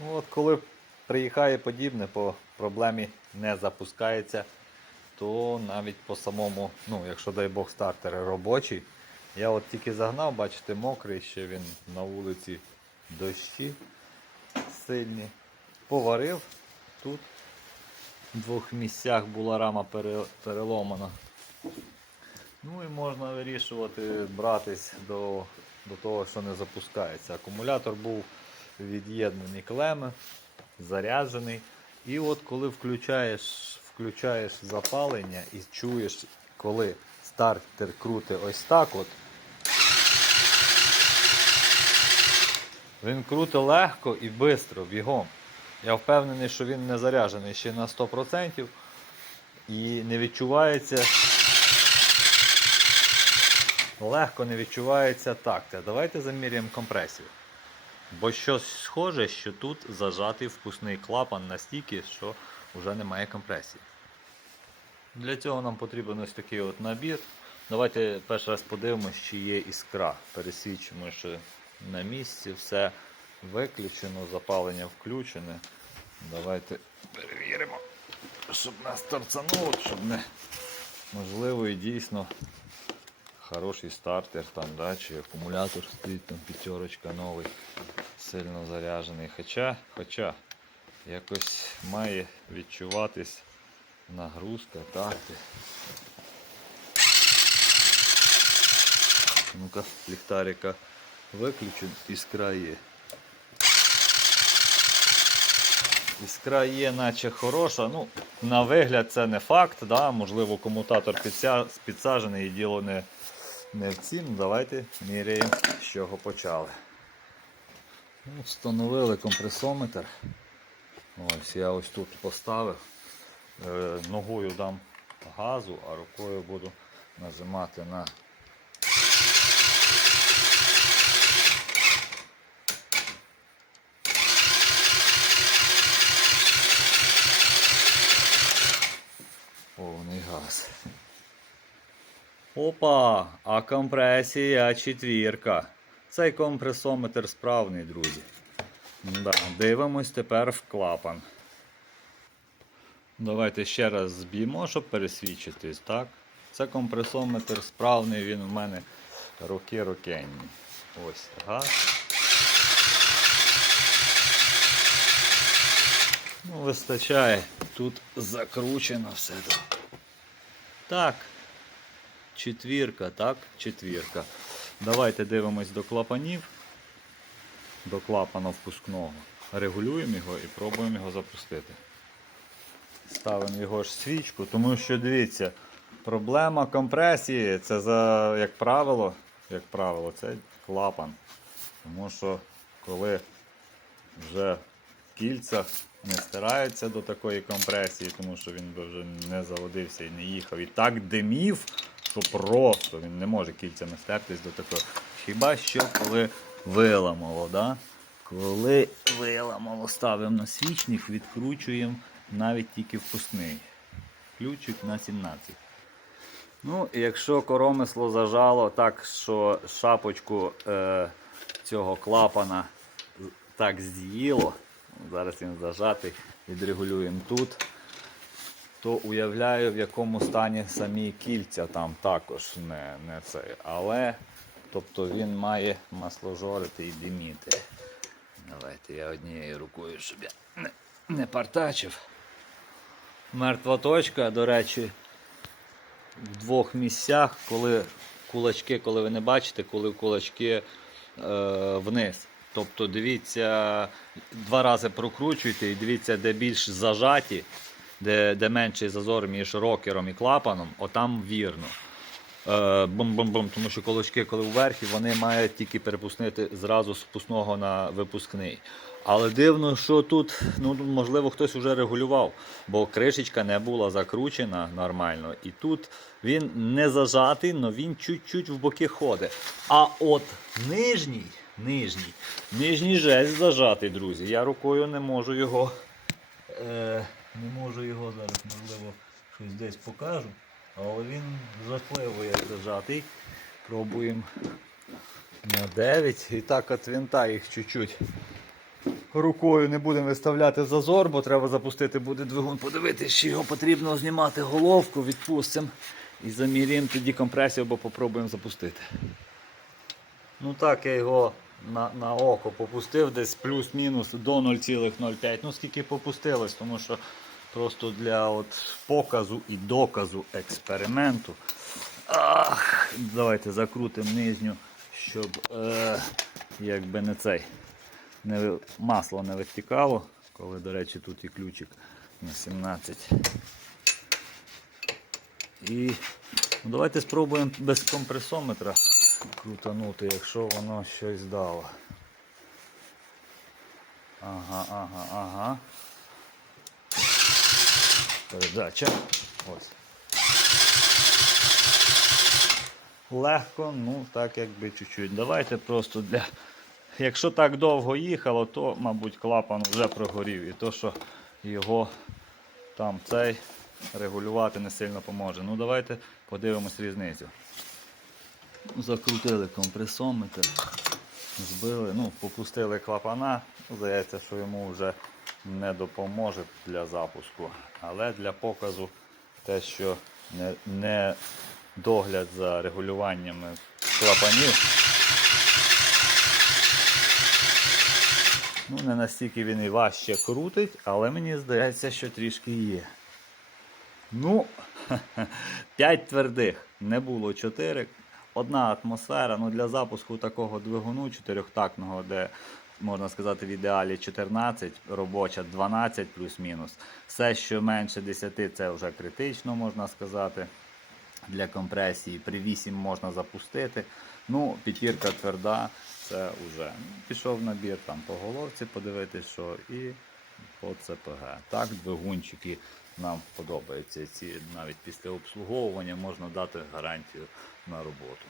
Ну от коли приїхає подібне, по проблемі не запускається, то навіть по самому, ну, якщо дай Бог стартер робочий, я от тільки загнав, бачите, мокрий, ще він на вулиці дощі сильні. Поварив тут. В двох місцях була рама переломана. Ну і можна вирішувати, братись до, до того, що не запускається. Акумулятор був від'єднаний клеми, заряджений. І от коли включаєш, включаєш запалення і чуєш, коли стартер крути ось так от. Він крути легко і швидко, бігом. Я впевнений, що він не заряджений ще на 100% і не відчувається. Легко не відчувається такта. Давайте заміряємо компресію. Бо щось схоже, що тут зажатий впускний клапан настільки, що вже немає компресії. Для цього нам потрібен ось такий от набір. Давайте перший раз подивимось, чи є іскра. Пересвідчимо, що на місці все виключено, запалення включене. Давайте перевіримо, щоб нас торцануло, щоб не можливо і дійсно хороший стартер там, да, чи акумулятор стоїть там п'ятерочка новий, сильно заряджений. Хоча, хоча якось має відчуватись нагрузка, так. Ну-ка, ліхтарика виключу, іскра є. Іскра є, наче хороша. Ну, на вигляд це не факт, да? можливо, комутатор підсаджений і діло не, не в цім. Давайте міряємо, з чого почали. Ну, Встановили компресометр. Ось я ось тут поставив. Е, Ногою дам газу, а рукою буду нажимати на повний газ. Опа! А компресія четвірка. Цей компресометр справний, друзі. Да, дивимось тепер в клапан. Давайте ще раз зб'ємо, щоб пересвідчитись, так? Це компресометр справний, він у мене роки рокенні. Ось газ. Ну, вистачає. Тут закручено все. Так. Четвірка, так, четвірка. Давайте дивимось до клапанів, до клапана впускного. Регулюємо його і пробуємо його запустити. Ставимо його ж свічку, тому що дивіться, проблема компресії це за, як правило, як правило, це клапан. Тому що коли вже в кільцях не стираються до такої компресії, тому що він би вже не заводився і не їхав. І так димів, що просто він не може кільцями стертись до такого. Хіба що коли виламало, да? коли виламало, ставимо на свічник, відкручуємо навіть тільки впускний. Ключик на 17. Ну, якщо коромисло зажало так, що шапочку е, цього клапана так з'їло, зараз він зажатий, відрегулюємо тут, то уявляю, в якому стані самі кільця там також не, не це. Але тобто він має масложорити і диміти. Давайте я однією рукою, щоб я не, не партачив. Мертва точка, до речі, в двох місцях, коли кулачки, коли ви не бачите, коли кулачки е, вниз. Тобто дивіться, два рази прокручуйте і дивіться, де більш зажаті, де, де менший зазор між рокером і клапаном, отам вірно. Е, бум-бум-бум, тому що кулачки, коли вверхі, вони мають тільки перепустити зразу з впускного на випускний. Але дивно, що тут, ну можливо, хтось вже регулював, бо кришечка не була закручена нормально. І тут він не зажатий, але він чуть-чуть в боки ходить. А от нижній, нижній, нижній жесть зажатий, друзі. Я рукою не можу його. Е, не можу його зараз, можливо, щось десь покажу. Але він жахливо як зажатий. Пробуємо на 9. І так от винта їх чуть-чуть рукою не будемо виставляти зазор, бо треба запустити буде двигун. Подивитися, чи його потрібно знімати головку, відпустимо і заміряємо тоді компресію, або попробуємо запустити. Ну так, я його на, на око попустив десь плюс-мінус до 0,05. Ну скільки попустилось, тому що просто для от показу і доказу експерименту. Ах, давайте закрутимо нижню, щоб е, якби не цей не, масло не витікало. Коли, до речі, тут і ключик на 17. І ну, давайте спробуємо без компресометра крутанути, якщо воно щось дало. Ага, ага, ага. Передача. Ось. Легко, ну так якби чуть-чуть. Давайте просто для. Якщо так довго їхало, то, мабуть, клапан вже прогорів. І то, що його там цей регулювати не сильно поможе. Ну давайте подивимось різницю. Закрутили компресометр, збили, ну, попустили клапана. Здається, що йому вже не допоможе для запуску. Але для показу те, що не, не догляд за регулюваннями клапанів. Ну, не настільки він і важче крутить, але мені здається, що трішки є. Ну, 5 твердих, не було 4. Одна атмосфера. Ну, для запуску такого двигуну чотирьохтактного, де можна сказати в ідеалі 14, робоча 12 плюс-мінус. Все, що менше 10, це вже критично, можна сказати. Для компресії при 8 можна запустити. Ну, п'ятірка тверда, це вже ну, пішов набір там по головці подивитись, що і по ЦПГ. Так, двигунчики нам подобається. Ці навіть після обслуговування можна дати гарантію на роботу.